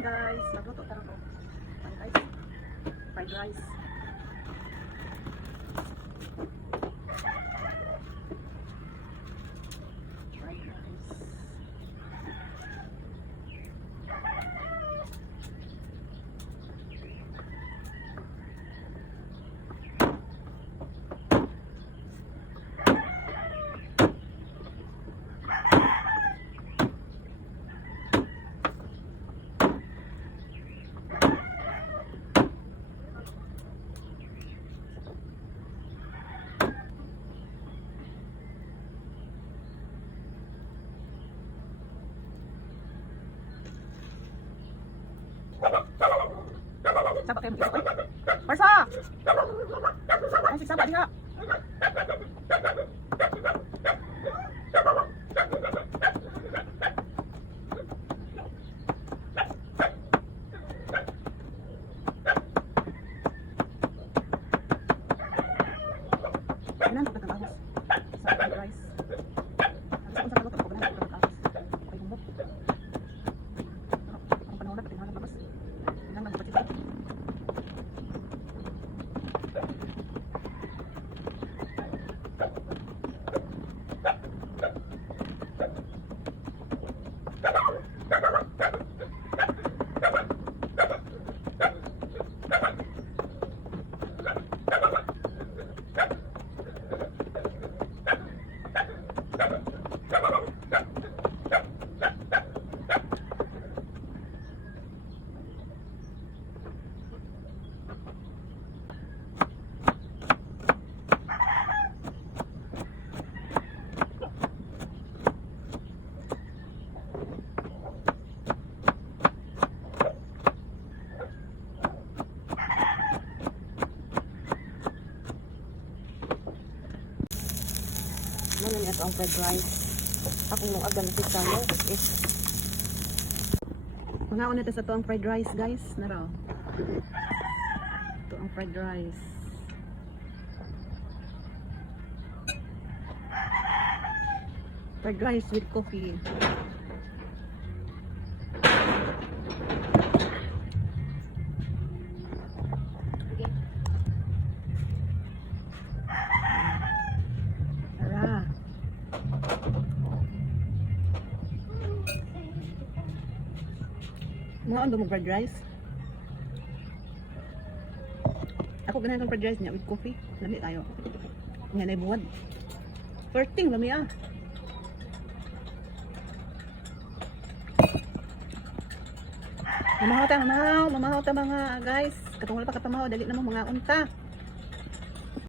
Ayan guys, nagluto tara ko. Ayan guys, fried rice. Fried rice. Saba kayo mag-isa. Oy! Parsa! Ay, saba diha. Ilan sa pagkakahos? Sa fried rice. Sa kung sa kaluto ko ba na pagkakahos? Okay, humbok. Ang panahon na, pati mga labas. Ilan lang pati. Ano niya ito ang fried rice. Ako nung agad na pizza mo is mga una ito sa ito ang fried rice guys. Naraw. Ito ang fried rice. Fried rice with coffee. Mga ano mo fried rice? Ako ganahan kong fried rice niya with coffee. Lami tayo. Nga na ibuwad. Perting, lami ah. Mamahaw ta mga guys. Katunggal pa katamahaw. Dali na mo mga unta.